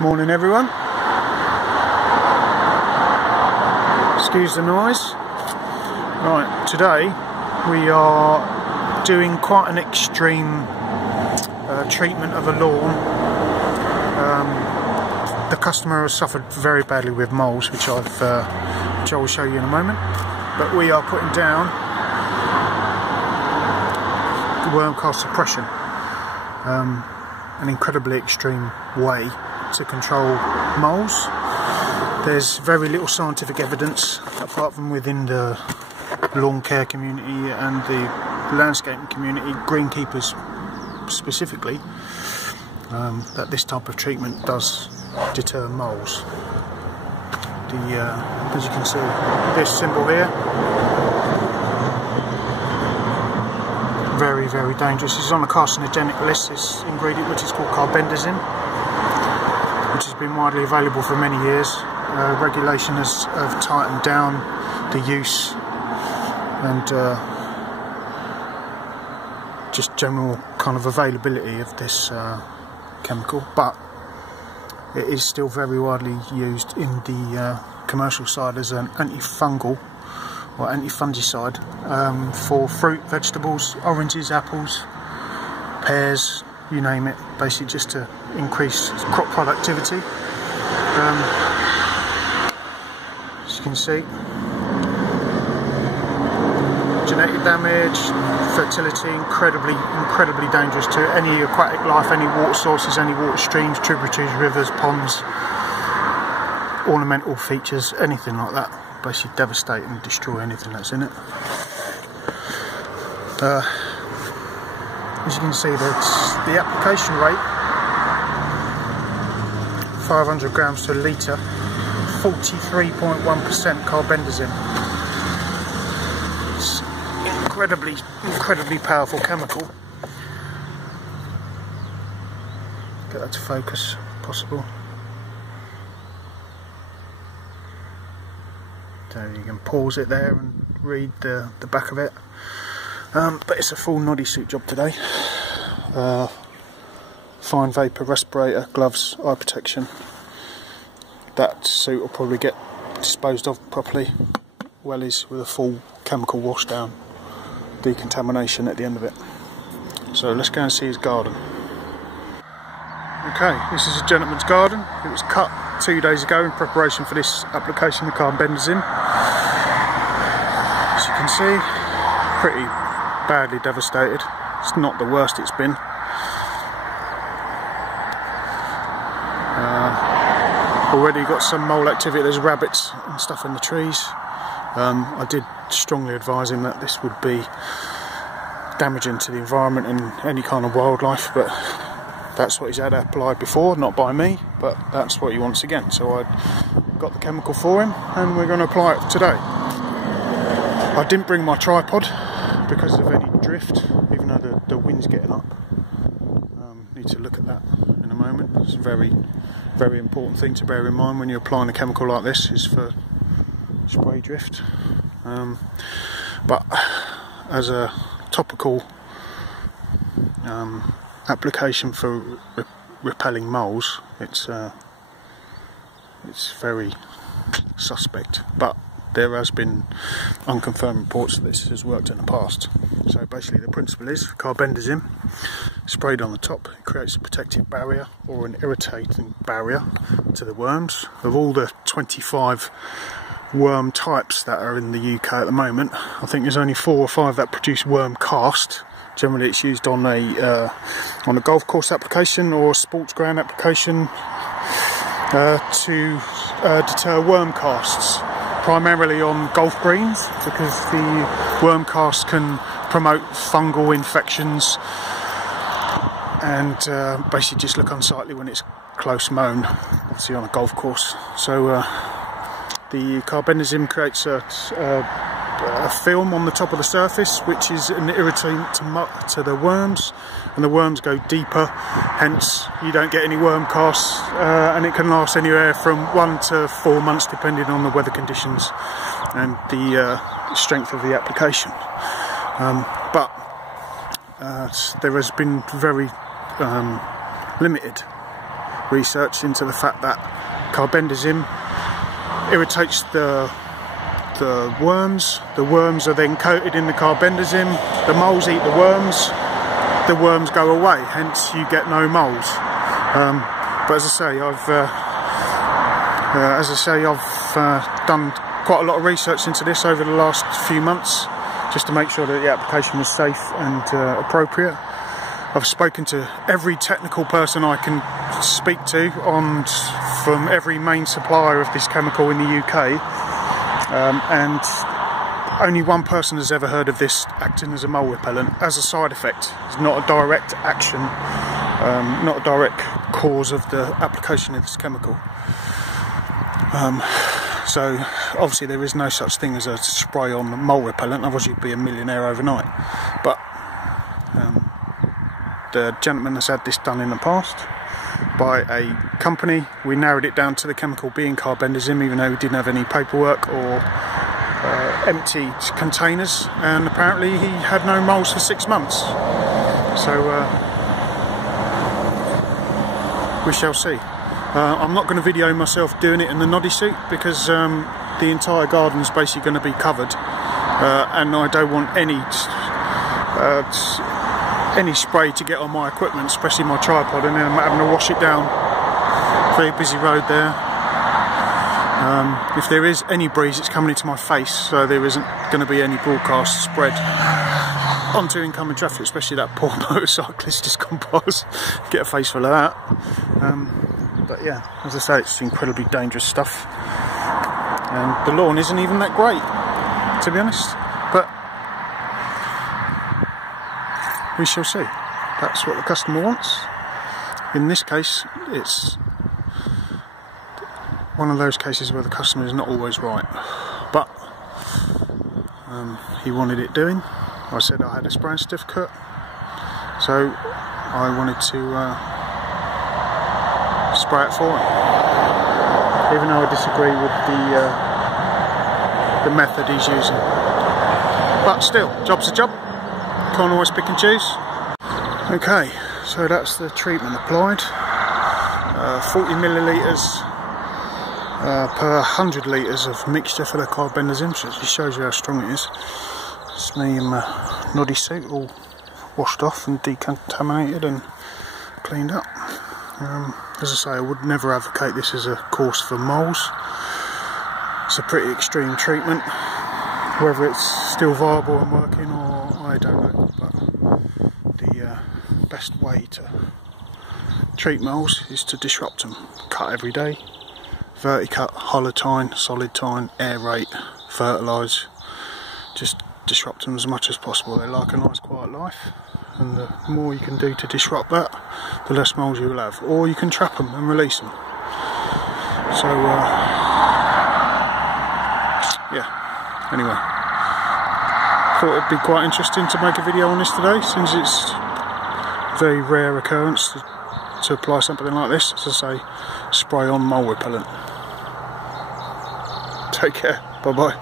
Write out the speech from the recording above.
Morning everyone. Excuse the noise. Right, today we are doing quite an extreme treatment of a lawn. The customer has suffered very badly with moles, which I will show you in a moment. But we are putting down worm cast suppression, an incredibly extreme way to control moles. There's very little scientific evidence, apart from within the lawn care community and the landscaping community, greenkeepers specifically, that this type of treatment does deter moles. As you can see, this symbol here, very, very dangerous. This is on a carcinogenic list, this ingredient which is called Carbendazim, which has been widely available for many years. Regulation have tightened down the use and just general kind of availability of this chemical, but it is still very widely used in the commercial side as an antifungal or anti-fungicide for fruit, vegetables, oranges, apples, pears, you name it, basically just to increase crop productivity. As you can see, genetic damage, fertility, incredibly dangerous to any aquatic life, any water sources, any water streams, tributaries, rivers, ponds, ornamental features, anything like that. Basically devastate and destroy anything that's in it. As you can see, that's the application rate, 500 grams to a litre, 43.1% Carbendazim. It's incredibly powerful chemical. Get that to focus, if possible. So you can pause it there and read the back of it. But it's a full noddy suit job today. Fine vapour respirator, gloves, eye protection. That suit will probably get disposed of properly, wellies with a full chemical wash down, decontamination at the end of it. So let's go and see his garden. Okay, this is a gentleman's garden. It was cut 2 days ago in preparation for this application of Carbendazim. As you can see, pretty badly devastated. It's not the worst it's been. Already got some mole activity. There's rabbits and stuff in the trees. I did strongly advise him that this would be damaging to the environment and any kind of wildlife, but that's what he's had applied before, not by me, but that's what he wants again. So I got the chemical for him and we're going to apply it today. I didn't bring my tripod because of any drift, even though the wind's getting up. Need to look at that in a moment. It's a very important thing to bear in mind when you're applying a chemical like this, is for spray drift. But as a topical application for repelling moles, it's very suspect, but there has been unconfirmed reports that this has worked in the past. So basically the principle is Carbendazim sprayed on the top, it creates a protective barrier or an irritating barrier to the worms. Of all the 25 worm types that are in the UK at the moment, I think there's only 4 or 5 that produce worm cast. Generally it's used on a golf course application or a sports ground application to deter worm casts, primarily on golf greens, because the worm cast can promote fungal infections and basically just look unsightly when it's close mown, obviously on a golf course. So the Carbendazim creates a film on the top of the surface, which is an irritant to the worms, and the worms go deeper, hence you don't get any worm casts, and it can last anywhere from 1 to 4 months depending on the weather conditions and the strength of the application. But there has been very limited research into the fact that Carbendazim irritates the worms. The worms are then coated in the Carbendazim, the moles eat the worms go away, hence you get no moles. But as I say, I've done quite a lot of research into this over the last few months, just to make sure that the application was safe and appropriate. I've spoken to every technical person I can speak to from every main supplier of this chemical in the UK, and only one person has ever heard of this acting as a mole repellent as a side effect. It's not a direct action, not a direct cause of the application of this chemical. So obviously there is no such thing as a spray on mole repellent, otherwise you'd be a millionaire overnight. But the gentleman has had this done in the past by a company. We narrowed it down to the chemical being Carbendazim, even though we didn't have any paperwork or empty containers, and apparently he had no moles for 6 months. So we shall see. I'm not going to video myself doing it in the noddy suit, because the entire garden is basically going to be covered, and I don't want any spray to get on my equipment, especially my tripod, and then I'm having to wash it down. Very busy road there. If there is any breeze, it's coming into my face, so there isn't going to be any broadcast spread onto incoming traffic, especially that poor motorcyclist just gone past. Get a face full of that. But yeah, as I say, it's incredibly dangerous stuff, and the lawn isn't even that great, to be honest, but we shall see. That's what the customer wants. In this case, it's one of those cases where the customer is not always right, but he wanted it doing. I said I had a spraying certificate, so I wanted to spray it for him, even though I disagree with the method he's using. But still, job's a job. Can't always pick and choose. Okay, so that's the treatment applied. 40 millilitres per 100 litres of mixture for the Carbendazim, so it just shows you how strong it is. It's me in my noddy suit, all washed off and decontaminated and cleaned up. As I say, I would never advocate this as a course for moles. It's a pretty extreme treatment. Whether it's still viable and working, or I don't know, but the best way to treat moles is to disrupt them. Cut every day, verticut, holotine, solid tine, aerate, fertilise, just disrupt them as much as possible. They like a nice quiet life, and the more you can do to disrupt that, the less moles you will have. Or you can trap them and release them. So yeah, anyway, thought it'd be quite interesting to make a video on this today, since it's a very rare occurrence to apply something like this. As I say, spray on mole repellent. Take care, bye bye.